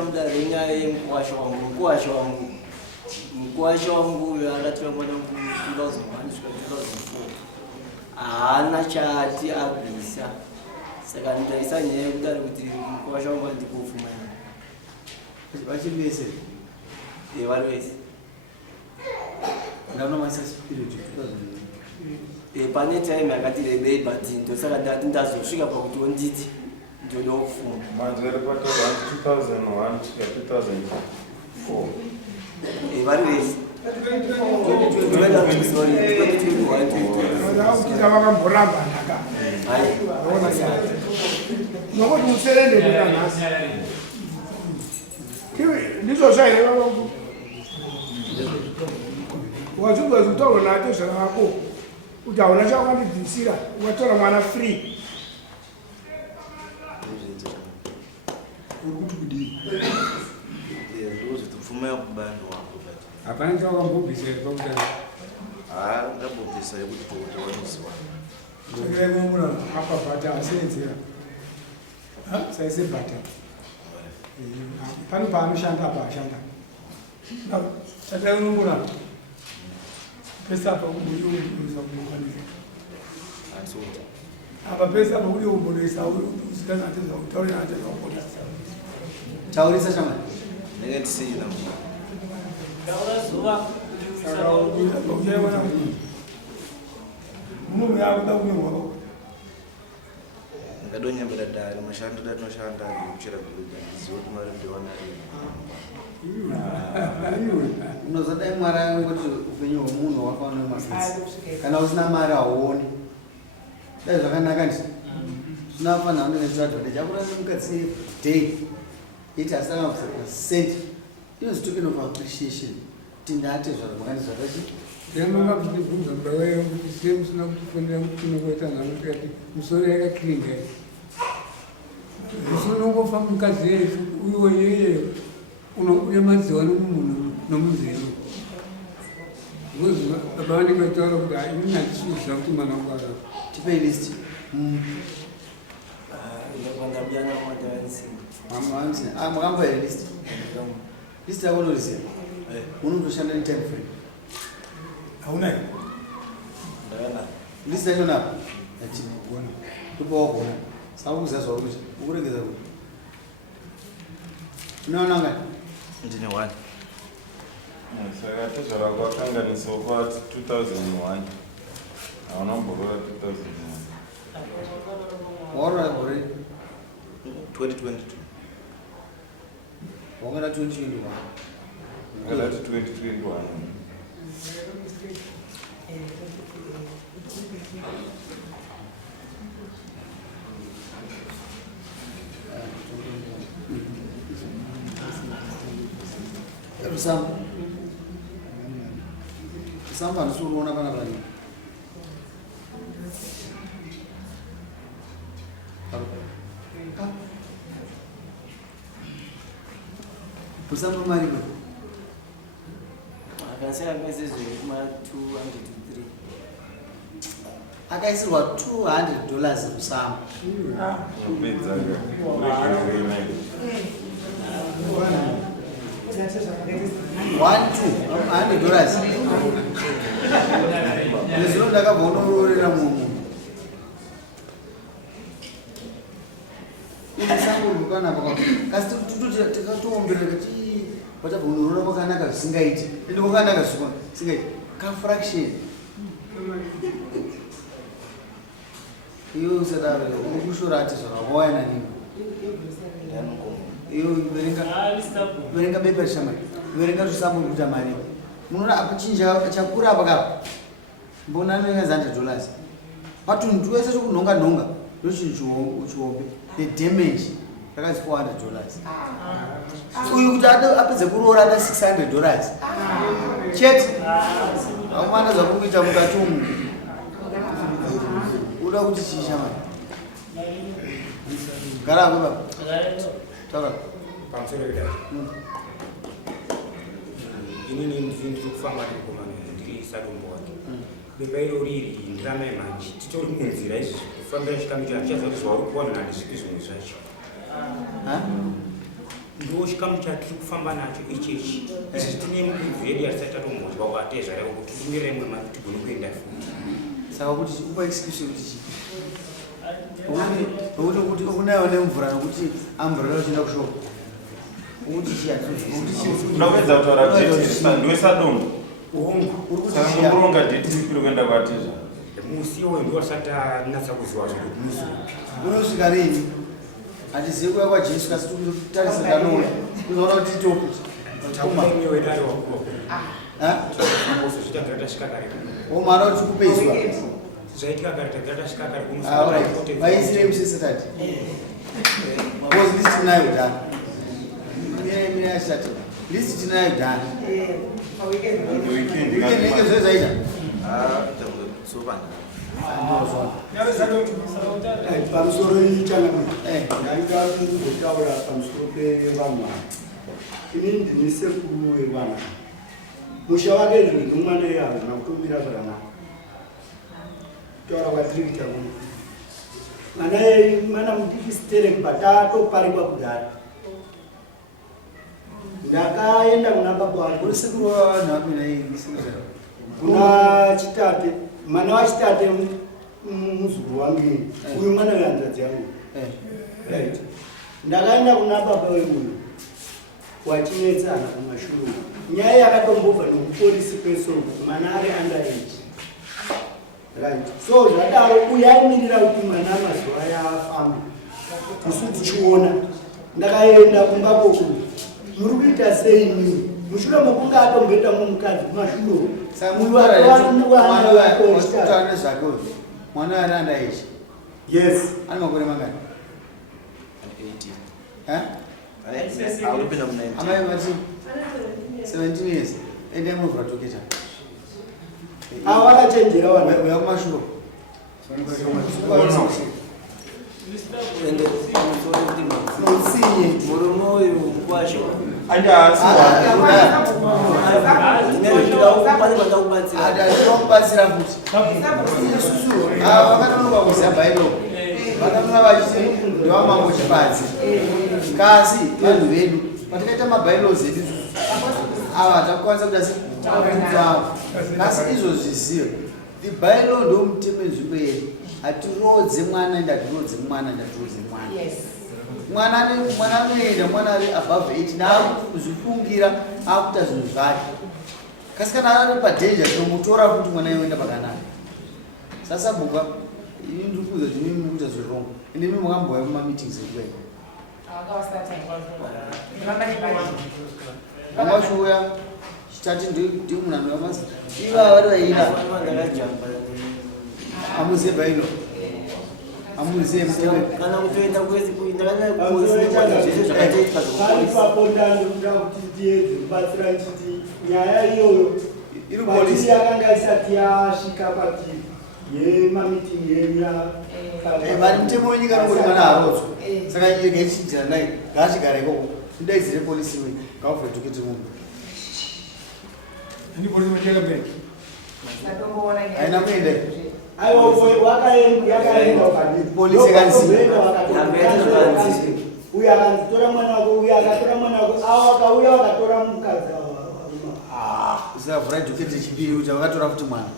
samda ringa mkwasho wangu akatiwa mwana 2001 kusvika 2004 haana chati abvisa saka ndaisa nyaya yekuti ari kuti mkwasho wangu andikufuma vachivese vari vese ndanomaisa spirit pane time yakati rebei but ndosaka ndati ndazosvika pakuti onditi ndoda kufuma manzwere patora 2001 kusvika 2004 vari vese vakamboramba nhaka nokuti userende kuta nhasi ndizvozvo here wazvigwa zvitauro nato zvakako kuti hauna chawakandidzisira ukatora mwana free urikuti kudii ndozvitopfuma yakubandwa hapana chawakambobvisa here pakutanga ndabobvisa yekuti toutawanuziwa akaimomura apa bhata asenzera saise bhata pane paanoshanda apa ashanda chatainombura pesa apa udiomboresa kumokwanisa apa pesa apa udiomboresa usikanateza utaurira ateza kuponesa taurisa shamari ndenge ndisina munhu yakuda kunyorwa ndadonyambira dhari mashando datinoshanda ndikuchera zivo kuti mari ndiwanayo unozodai mwara wekuti upenyu hwemunhu hwafanira masisi kana usina mari hauoni dai zvakanaka ndi zvinofanira ndonesadhoda chakurana mukadzi day iti asina pasent inozi token of appreciation tindate zvamakandi zvakachi ndinongabvunza muda weyo kuti se musina kutifonera kutinokuita nhamutikati musoro yakaklinga usunongofa mukadzi yesu uyo yeye unobuya madziwa nomunhu nomuzero baba vanenge vataura kuti ini handisuzva kuti mwana kwara tipei list makamboere list list yakonorisia unotoshanda netime frame haunai list yachonapa yatinogona topawagona saka kuzazva kuti ukuregeza kuti unoona ngani ndine 1 saka tezvarakuakanganisawo pa 2001 haunomborora 2001 waurora gore 2022 wakada 2021 ngadati 2021 Samba ndisuona pana bani. Kusamba mari ba. akasema message kuma 203 akaisirwa $200 kusamba. unopedza $100 nezvino ndakabva unororera munhu isangorukanapa kasi tikatoomberera kuti watabva unorora kwakanaka zvisingaiti ende kwakanaka zvisingaiti kafraction iyo usadaro urikushora ati zvakawaya nanini iyo verenga bepa rishamari verenga zvisambo kuita mari munoona apa chinja chakura pakapa mbona anoenga $100 patunhu twese tokunhonga ndochinhu chihope nedamage rakazi $400 uyu kuti apedze kuroora ada $600 chete aumana zvakukuita mukati umu uda kuti chiishamari gara ako baba taura pamusoro pedai inini ndiri kufamba ndiri sadombo wake beba iro riri ndiramai manje titori munzira izvi kufambira chikamu chano chichaziva kuti zvauri kuwana handisviki zvimwe zvacho ndo chikamu chatiri kufamba nacho ichechi isi tine mudzi yedu yatisati tatombozwa kwatezva revo kuti tingere mwe mati tigone kuenda futi saka kuti upa excuse kuti chi kuti kunayo nemvura nokuti ambrella uchienda kushopa ukuthi unapedza kutaura kuti ndowesadombo saka muronga date iri kuenda kwatezva musi iwoyo ndo wasati anatsa kuziva zvokuti musi unosvika rini hatizivi kuya kwajesu kasi tikutarisa tanoona unoona kuti titokuti omara kuti kupezwa zvaitika kare tagira tasvika kare vaisire musesatati because list tinayo dhana mira yachitati list tinayo dhana weekend zvezaita pamusoro ichanaita kuzotaura pamusoro pevana inini ndine sekuru wevana musha wake nomwana yavo nakutombira zvakanaka taura kwatiri kuita mwana mudiki sterek patatoparikwa kudhara ndakaenda kuna baba uri sekuru wavanhu vapinai kuna chitate mwana wachitate muzukuru wangu uyu mwana wehanzvadzi yangu right ndakaenda kuna baba wemunhu wachinetsana kumashuru nyaya yakatombobva nokupolisi pesoro mwana ari underage right so zvadaro uyaimirira kuti mwana mazuva yafamba isu tichiona ndakaenda kumba kokuti muri kuita sei mimi mushure mokunge atomboita mumukadzi kumashuru samuaane zvake mwana ari underage yes ane makore mangani amai vati 17 years ende movra toketa avakachenjera vanhu uya kumashuro musinye murume uyu kwasho adatomubatsira futi isusu vakanonoka kuziva bhaibheri vakanona vachiti ndevamambo chipadzi kasi vanhu vedu patikaita mabhailozi edu ava takukwanisa kuda seavo kasi izvozviziva the bailo ndo mutemo wenzvimbo yedu hatirodze mwana ndatirodze mwana ndatirodze mwana mwana anoenda mwana ari above 8 naakuzvifungira akuita zvinhu zvake kasi kana ari padenja tinomutora kuti mwana yoenda pakanaka sasa buka ini ndiri kuuza kuti mimi mukuita zvirongo ende mimi makambouya kumameetings ekuya amashuya chitati ndiyo munhu anovamasa iva vari vaina amuzive bhailo amuzive mutemo kana kutoenda paripapo ndandoda kuti ndiedze kubatsira nchiti nyaya iyoyo iri polisi yakanga isati yasvika pati yemameeting yenya vari mutemo wenyika nokuri mwana harodzwa saka nyika ichiitira naye ngaachigara ikoko idaidzire polisi we ngavhuretoke munhu haina kuenda polisi uyu akanzitora mwana wako uyu akatora mwana wako akauya wakatora mukadzi usavhura dhoketi chipiri kuti vakatora futi mwana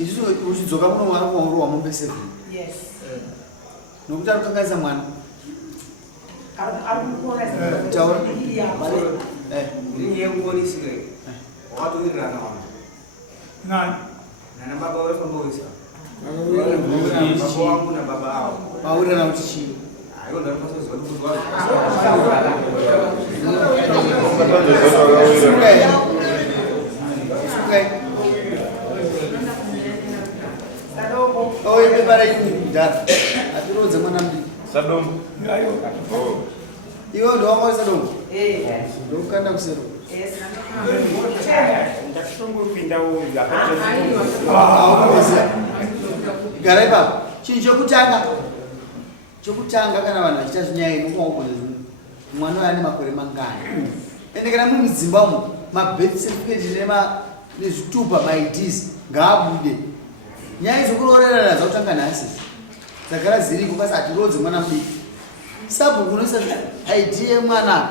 isusu uchidzoka muno mwana kumauro wamombe 7 nokuti ari kukanganisa mwana taura maurirana kuti chii oibebara idara atirodze mwana mudiki sadombo iwe ndowamwari sadombo ndokukanda kusero gara ipapo chinhu chokutanga kana vanhu vachiita zvinyaya inokumaubvunza zvimwe mwana uyo ane makore mangani ende kana muri mudzimba umu mabirth certificate nezvitupa maids ngaabude nyaya izokurorerana dzakutanga nhasi dzagara dziriko kasi hatirodze mwana mudiki Sabu kunosa idea mwana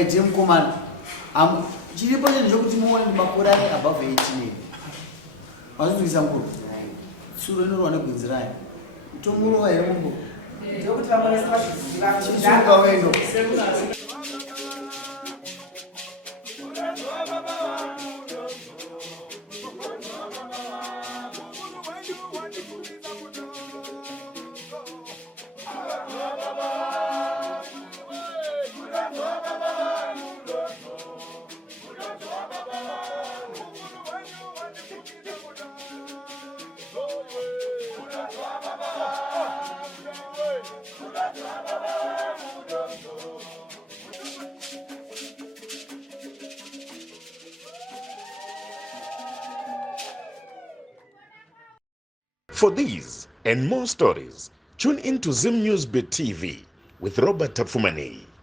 idea mkomana chiripo chinhu chokuti muone makore ake above 18 wazvizwisa mukuru tsuro inorwa negwenzi rayo tomurova here mumbo chisunga wendo For these and more stories, tune in to Zim Newsbeat TV with Robert Tafumani.